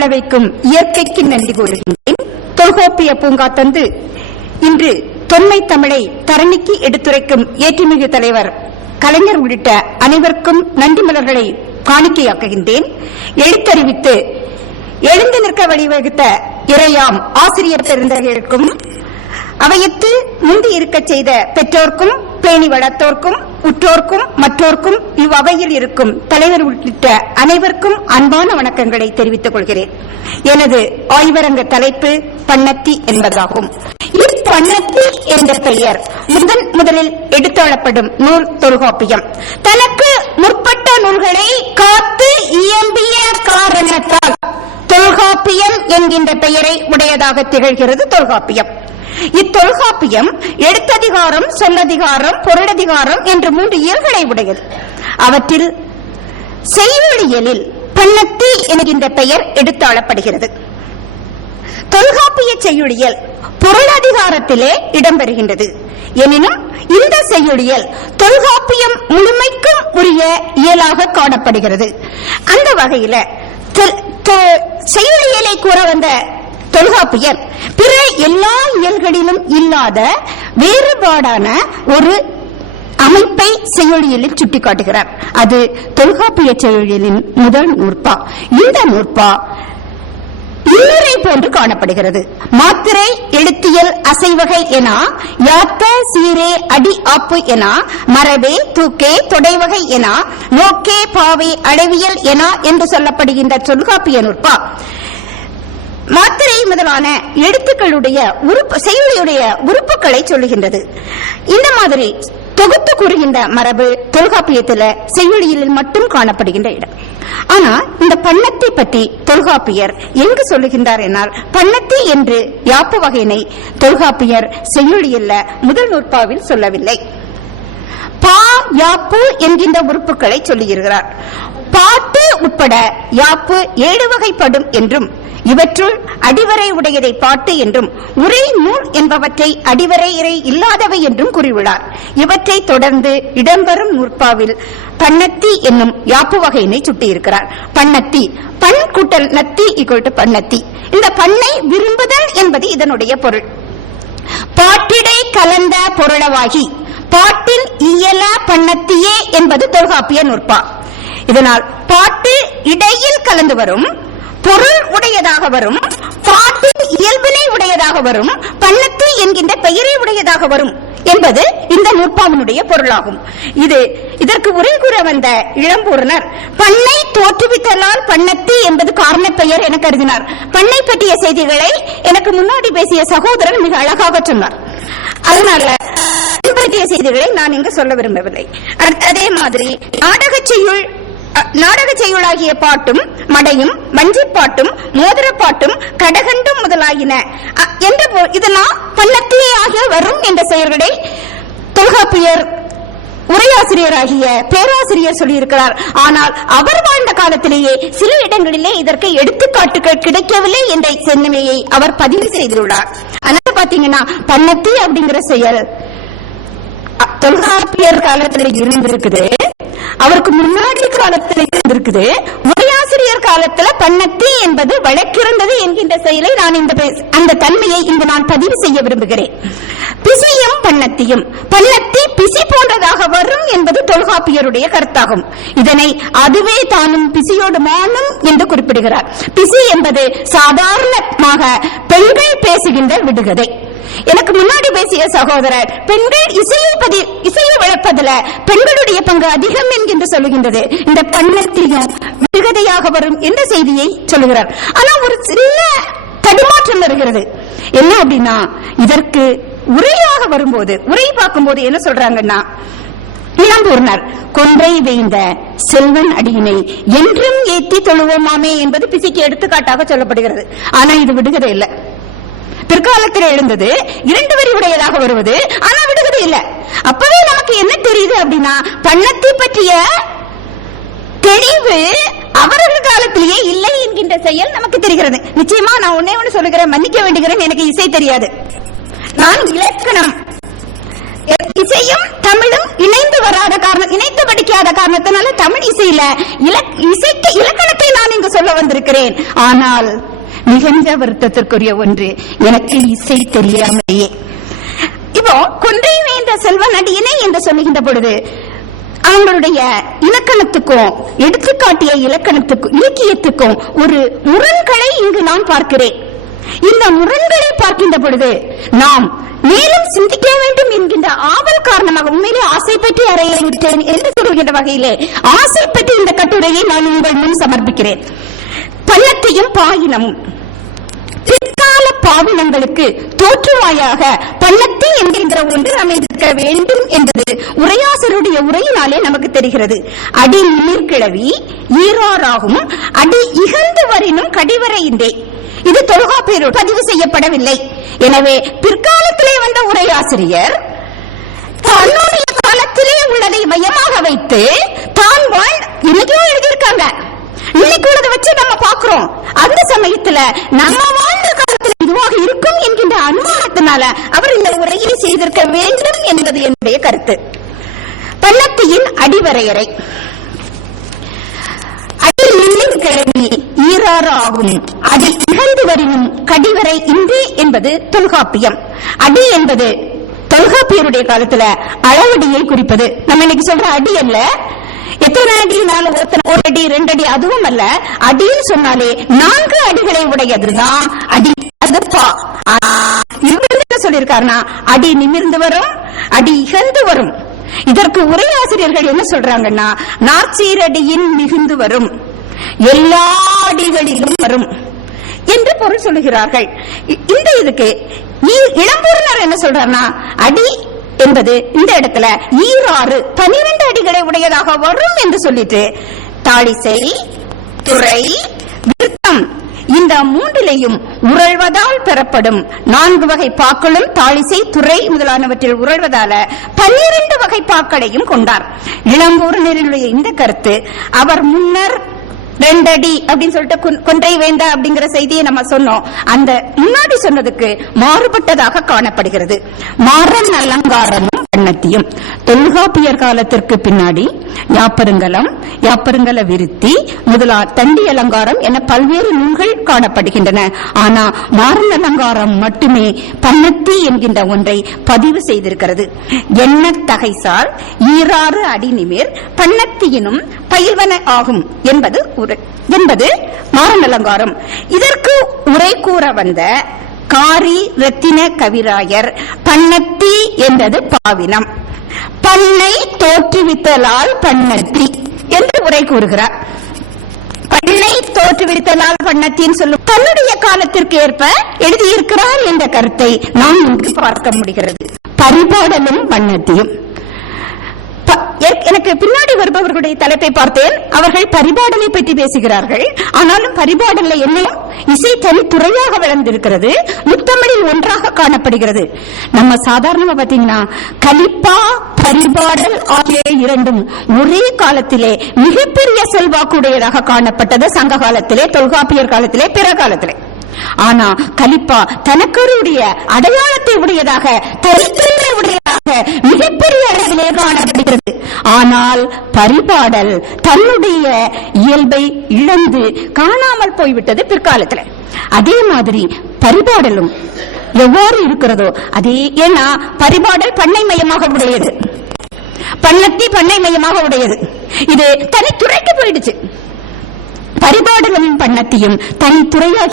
வாழ வைக்கும் இயற்கைக்கு நன்றி கூறுகின்றேன். தொல்காப்பிய பூங்கா தந்து இன்று தொன்மை தமிழை தரணிக்கு எடுத்துரைக்கும் ஏற்றுமிகு தலைவர் கலைஞர் உள்ளிட்ட அனைவருக்கும் நன்றி மலர்களை காணிக்கையாக்குகின்றேன். எழுத்தறிவித்து எழுந்து நிற்க வழிவகுத்த இறையாம் ஆசிரியர் பெருந்தகைகளுக்கும் அவையத்து முந்தி இருக்க செய்த பெற்றோர்க்கும் பேணி வளர்த்தோர்க்கும் உற்றோர்க்கும் மற்றோர்க்கும் இவ்வவையில் இருக்கும் தலைவர் உள்ளிட்ட அனைவருக்கும் அன்பான வணக்கங்களை தெரிவித்துக் கொள்கிறேன். எனது ஆய்வரங்க தலைப்பு பண்ணத்தி என்பதாகும். இப்பண்ணத்தி என்ற பெயர் முதலில் எடுத்தாளப்படும் நூல் தொல்காப்பியம். தனக்கு முற்பட்ட நூல்களை காத்து இயம்பிய காரணத்தால் தொல்காப்பியம் என்கின்ற பெயரை உடையதாக திகழ்கிறது தொல்காப்பியம். இத்தொல்காப்பியம் எழுத்ததிகாரம், சொல்லதிகாரம், பொருளதிகாரம் என்று 3 இயல்களை உடையது. அவற்றில் செய்யுளியலில் பண்ணத்தி என்கின்ற பெயர் எடுத்தாளப்படுகிறது. தொல்காப்பிய செய்யுளியல் பொருளதிகாரத்திலே இடம்பெறுகின்றது. எனினும் இந்த செய்யுளியல் தொல்காப்பியம் முழுமைக்கும் உரிய இயலாக காணப்படுகிறது. அந்த வகையில செய்யுளியலை கூற வந்த தொல்காப்பியர் பிற எல்லா இயல்களிலும் இல்லாத வேறுபாடான ஒரு அமைப்பை செய்யுளியலில் சுட்டிக்காட்டுகிறார். அது தொல்காப்பிய செய்யுளியலின் முதல் நூற்பா. இந்த நூற்பா இன்னுரை போன்று காணப்படுகிறது. மாத்திரை, எழுத்தியல், அசைவகை என, யாத்த, சீரே, அடி, ஆப்பு என, மரபே, தூக்கே, தொடைவகை என, நோக்கே, பாவை, அளவியல் என என்று சொல்லப்படுகின்ற தொல்காப்பிய நூற்பா மாத்திரை முதலான எழுத்துக்களுடைய செய்யுளுடைய உறுப்புகளை சொல்லுகின்றது. இந்த மாதிரி தொகுத்து கூறுகின்ற மரபு தொல்காப்பியத்தில் செய்யுளியலில் மட்டும் காணப்படுகின்ற இடம். ஆனா இந்த பண்ணத்தை பற்றி தொல்காப்பியர் எங்கு சொல்லுகின்றார் என்னால், பண்ணத்தி என்று யாப்பு வகையினை தொல்காப்பியர் செய்யுளியல்ல முதல் நூற்பாவில் சொல்லவில்லை. பா, யாப்பு என்கின்ற உறுப்புகளை சொல்லுகிறார். பாட்டு உட்பட யாப்பு 7 வகைப்படும் என்றும், இவற்றுள் அடிவரை உடையதை பாட்டு என்றும், உரை நூல் என்பவற்றை அடிவரை இறை இல்லாதவை என்றும் கூறியுள்ளார். இவற்றை தொடர்ந்து இடம்பெறும் நூற்பாவில் பண்ணத்தி என்னும் யாப்பு வகையினை சுட்டியிருக்கிறார். பண்ணத்தி, பண் கூட்டல் நத்தி = பண்ணத்தி. இந்த பண்ணை விரும்புதல் என்பது இதனுடைய பொருள். பாட்டிடை கலந்த பொருளவாகி பாட்டில் இயல பண்ணத்தியே என்பது தொல்காப்பிய நூற்பா. இதனால் பாட்டு இடையில் கலந்து வரும், பொருள் உடையதாக வரும், பாட்டின் இயல்பினை உடையதாக வரும், பண்ணத்தி என்கின்ற பெயரை உடையதாக வரும் என்பது இந்த நூற்பாவினுடைய பொருளாகும். இதற்கு உரை கூற வந்த இளம்பூரணர் பண்ணை தோற்றுவித்தலால் பண்ணத்தி என்பது காரண பெயர் என கருதினார். பண்ணை பற்றிய செய்திகளை எனக்கு முன்னாடி பேசிய சகோதரன் மிக அழகாக சொன்னார். அதனால பற்றிய செய்திகளை நான் இங்கு சொல்ல விரும்பவில்லை. அதே மாதிரி நாடக செய்யுளாகிய பாட்டும், மடையும், வஞ்சிப்பாட்டும், மோதிரப்பாட்டும், கடகண்டும் முதலாயின இதெல்லாம் பண்ணத்தியாக வரும் என்ற செயல்களை தொல்காப்பியர் உரையாசிரியராகிய பேராசிரியர் சொல்லியிருக்கிறார். ஆனால் அவர் வாழ்ந்த காலத்திலேயே சில இடங்களிலே இதற்கு எடுத்துக்காட்டுகள் கிடைக்கவில்லை என்ற சென்னையை அவர் பதிவு செய்துள்ளார். அதனால பாத்தீங்கன்னா பண்ணத்தி அப்படிங்கிற செயல் தொல்காப்பியர் காலத்தில் இருந்திருக்குது, அவருக்கு முன்னாடி காலத்தில் இருந்திருக்குது. உரையாசிரியர் காலத்துல பண்ணத்தி என்பது வழக்கிருந்தது என்கின்ற செயலை நான் அந்த தன்மையை இங்கு நான் பதிவு செய்ய விரும்புகிறேன். பிசியும் பண்ணத்தியும், பண்ணத்தி பிசி போன்றதாக வரும் என்பது தொல்காப்பியருடைய கருத்தாகும். இதனை அதுவே தானும் பிசியோடு மானும் என்று குறிப்பிடுகிறார். பிசி என்பது சாதாரணமாக பெண்கள் பேசுகின்ற விடுகதை. எனக்கு முன்னாடி பேசிய சகோதரர் பெண்கள் இசையை வளர்ப்பதில் பெண்களுடைய பங்கு அதிகம் என்கின்ற சொல்லுகின்றது. இந்த பண்ணத்தியும் விடுகதையாக வரும் என்ற செய்தியை சொல்லுகிறார். ஆனா ஒரு சின்ன தடுமாற்றம் வருகிறது. என்ன அப்படின்னா, இதற்கு உரையாக வரும்போது, உரை பார்க்கும்போது என்ன சொல்றாங்கன்னா, இளம்பூர்ணர் கொன்றை வேய்ந்த செல்வன் அடியினை என்றும் ஏத்தி தொழுவோமாமே என்பது பிசிக்கு எடுத்துக்காட்டாக சொல்லப்படுகிறது. ஆனா இது விடுகதை இல்ல. பிற்காலத்தில் எழுந்தது 2 வரி உடையதாக வருவது, ஆனா விடுகதை இல்ல. அப்பவே நமக்கு என்ன தெரியுது அப்படின்னா, பண்ணத்தை பற்றிய தெளிவு அவர்கள் காலத்திலேயே இல்லை என்கின்ற செயல் நமக்கு தெரிகிறது. நிச்சயமா நான் ஒண்ணு சொல்லுகிறேன், மன்னிக்க வேண்டுகிறேன், எனக்கு இசை தெரியாது. நான் இலக்கணம் இசையும் தமிழும் இணைந்து வராத காரணம், இணைத்து படிக்காத காரணத்தினால தமிழ் இசையில இசைக்கு இலக்கணத்தை நான் இங்கு சொல்ல வந்திருக்கிறேன். ஆனால் மிகுந்த வருத்தத்திற்குரிய ஒன்று, எனக்கு இசை தெரியாமலேயே. இப்போ கொன்றை வேந்த செல்வன் அடியினை என்று சொல்லுகின்ற பொழுது அவங்களுடைய இலக்கணத்துக்கும் எடுத்துக்காட்டிய இலக்கணத்துக்கும் இலக்கியத்துக்கும் ஒரு முரண்களை இங்கு நான் பார்க்கிறேன். இந்த முரண்களை பார்க்கின்ற பொழுது நாம் மேலும் சிந்திக்க வேண்டும் என்கின்ற ஆவல் காரணமாக, உண்மையிலே ஆசை பற்றி அறையிட்டேன் என்று சொல்கின்ற வகையிலே ஆசை பற்றி இந்த கட்டுரையை நான் உங்கள் முன் சமர்ப்பிக்கிறேன். பள்ளத்தையும் பாயினமும் பிற்கால பாவினங்களுக்கு தோற்றுவாயாக பள்ளத்தி என்கின்ற ஒன்று அமைந்திருக்க வேண்டும் என்பது உரையாசருடைய உரையினாலே நமக்கு தெரிகிறது. அடி நீர்கிழவி ஈராறாகும் அடி இகழ்ந்து வரினும் கடிவரையின்றே. இது தொல்காப்பியரோடு பதிவு செய்யப்படவில்லை. எனவே பிற்காலத்திலே வந்த உரையாசிரியர் தன்னுடைய காலத்திலே உள்ளதை மையமாக வைத்து தான் இன்னைக்கும் எழுதியிருக்காங்க. இன்னைக்கு உள்ளதை வச்சு நம்ம பார்க்கிறோம். அந்த சமயத்துல நம்ம வாழ்ந்த காலத்தில் இதுவாக இருக்கும் என்கின்ற அனுமானத்தினால அவர் இந்த உரையை செய்திருக்க வேண்டும் என்பது என்னுடைய கருத்து. பள்ளத்தியின் அடிவரையறை கிழவி ஈராறு ஆகும் அடி இகழ்ந்து வரினும் கடிவரை இன்றி என்பது தொல்காப்பியம். அடி என்பது தொல்காப்பியருடைய காலத்துல அளவடியை குறிப்பது. நம்ம இன்னைக்கு சொல்ற அடி அல்ல, எத்தனை அடினாலும் ஒரு அடி 2 அடி அதுவும் அல்ல. அடின்னு சொன்னாலே 4 அடிகளை உடையதுதான் அடி. சொல்லிருக்காருன்னா அடி நிமிர்ந்து வரும், அடி இகழ்ந்து வரும். இதற்கு உரையாசிரியர்கள் என்ன சொல்றாங்கன்னா, நாற்சீரடியின் மிகுந்து வரும், எல்லா அடிகளிலும் வரும் என்று பொருள் சொல்லுகிறார்கள். இந்த இதுக்கு இளம்பூரினர் என்ன சொல்றாருன்னா, அடி என்பது இந்த இடத்துல ஈராறு 12 அடிகளை உடையதாக வரும் என்று சொல்லிட்டு தாளிசை, துறை, விருத்தம் இந்த 3லேயும் உரழ்வதால் பெறப்படும் 4 வகை பாக்களும் தாளிசை, துறை முதலானவற்றில் உரழ்வதால 12 வகை பாக்களையும் கொண்டார். இளம்பூரினருடைய இந்த கருத்து அவர் முன்னர் 2 அடி அப்படின்னு சொல்லிட்டு கொன்றை வேந்த அப்படிங்கிற செய்தியை நம்ம சொன்னோம். அந்த முன்னாடி சொன்னதுக்கு மாறுபட்டதாக காணப்படுகிறது. மாறன் அலங்காரமும் பண்ணத்தியும் தொல்காப்பியர் காலத்திற்கு பின்னாடி யாப்பருங்கலம், யாப்பருங்கல விருத்தி முதலா தண்டி அலங்காரம் என பல்வேறு நூல்கள் காணப்படுகின்றன. ஆனா மாறன் அலங்காரம் மட்டுமே பண்ணத்தி என்கின்ற ஒன்றை பதிவு செய்திருக்கிறது. என்ன தகைசால் ஈராறு அடி நிமிர் பண்ணத்தியினும் பயில்வன ஆகும் என்பது மாறன் அலங்காரம். இதற்கு உரை கூற வந்த காரி ரத்தின கவிராயர் பண்ணத்தி என்பது பாவினம், பண்ணை தோற்றுவித்தலால் பண்ணத்தி என்று உரை கூறுகிறார். பண்ணை தோற்றுவித்தலால் பண்ணத்தின்னு சொல்லும் தன்னுடைய காலத்திற்கு ஏற்ப எழுதியிருக்கிறார் என்ற கருத்தை நாம் இங்கு பார்க்க முடிகிறது. பரிபாடலும் பண்ணத்தியும். எனக்கு பின்னாடி வருபவர்களுடைய தலைப்பை பார்த்தேன். அவர்கள் பரிபாடலை பற்றி பேசுகிறார்கள். ஆனாலும் பரிபாடல்ல என்ன இசை தனித்துறையாக வளர்ந்திருக்கிறது, முத்தமிழில் ஒன்றாக காணப்படுகிறது. நம்ம சாதாரணமா பாத்தீங்கன்னா கலிப்பா, பரிபாடல் ஆகிய 2ம் ஒரே காலத்திலே மிகப்பெரிய செல்வாக்குடையதாக காணப்பட்டது. சங்க காலத்திலே, தொல்காப்பியர் காலத்திலே, பிற காலத்திலே. ஆனா கலிப்பா தனக்கருடைய அடையாளத்தை உடையதாக, தனித்துவத்தை உடையதாக மிகப்பெரிய அளவிலே காணப்படுகிறது. ஆனால் பரிபாடல் தன்னுடைய இயல்பை இழந்து காணாமல் போய்விட்டது பிற்காலத்தில். அதே மாதிரி பரிபாடலும் எவ்வாறு இருக்கிறதோ அதே, ஏன்னா பரிபாடல் பண்ணை மையமாக உடையது, பண்ணத்தி பண்ணை மையமாக உடையது. இது தனித்துறைக்கு போயிடுச்சு. பரிபாடலும் பண்ணத்தியும் தனித்துறையாக